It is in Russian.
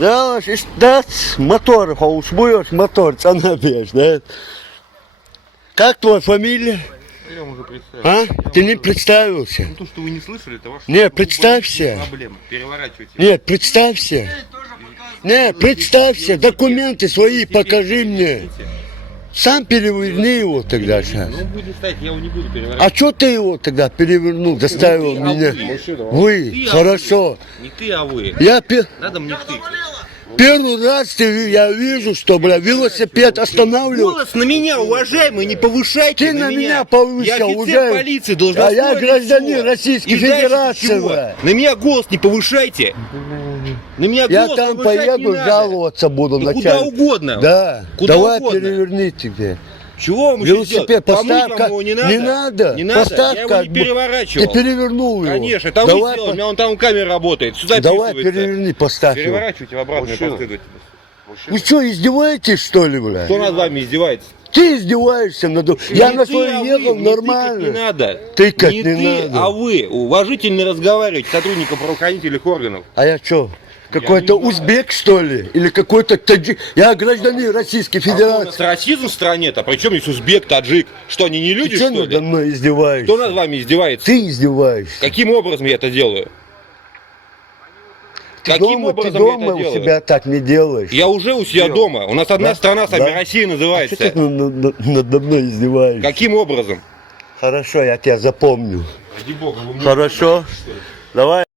Да, да, мотор, хаушбуешь, мотор, цанабеш, да? Как твоя фамилия? Я вам уже представил. А? Ты не представился. Ну, то, что вы не слышали, это ваша Нет, представься. проблема. Переворачивайте. Нет, представься. Нет, представься, документы свои покажи мне. Сам переверни его тогда сейчас. Ну, будет стоять, я его не буду переворачивать. А что ты его тогда перевернул, заставил ты, а меня? вы. Вы, хорошо. Не ты, а вы. Я Надо мне ты. первый раз я вижу, что, бля, велосипед останавливал. Голос на меня, уважаемый, не повышайте Ты на меня повысил, Я офицер уважаемый. полиции, А должностное я гражданин лицо. Российской И дальше Федерации, чего? бля. На меня голос не повышайте. На меня Я голос там повышать не поеду, надо. жаловаться буду Ну, куда начальнику. угодно. Да, Куда давай угодно. переверните где. Чего вам еще Велосипед, сделать? Помыть поставь, вам его не надо? не надо. Не надо? Поставь Я его как не бы. переворачивал. Ты перевернул его. Конечно, это вы Давай сделали, у меня вон там камера работает. Сюда Давай вписывается. переверни, поставь его. Переворачивайте в обратную последовательность. Вы что, издеваетесь, что ли, бля? Кто над вами издевается? Ты издеваешься надо. Я Не на ты, свой а ехал вы. Не нормально. тыкать не надо. Тыкать не не ты, надо. а вы. Уважительно разговаривайте с сотрудником правоохранительных органов. А я что? Какой-то не знаю. узбек, что ли? Или какой-то таджик? Я гражданин Российской А у нас Федерации. расизм в стране-то? Причем здесь узбек, таджик? Что, они не люди, Ты что что надо ли? мной издеваешься? Кто над вами издевается? Ты издеваешься. Каким образом я это делаю? Ты Каким дома, ты образом я дома это у делаю? себя так не делаешь. Я уже у себя дома. У нас одна Да? страна с вами, Да. Россия Что называется. ты надо мной издеваешься? Каким образом? Хорошо, я тебя запомню. Ради бога, вы мне Хорошо. Давай.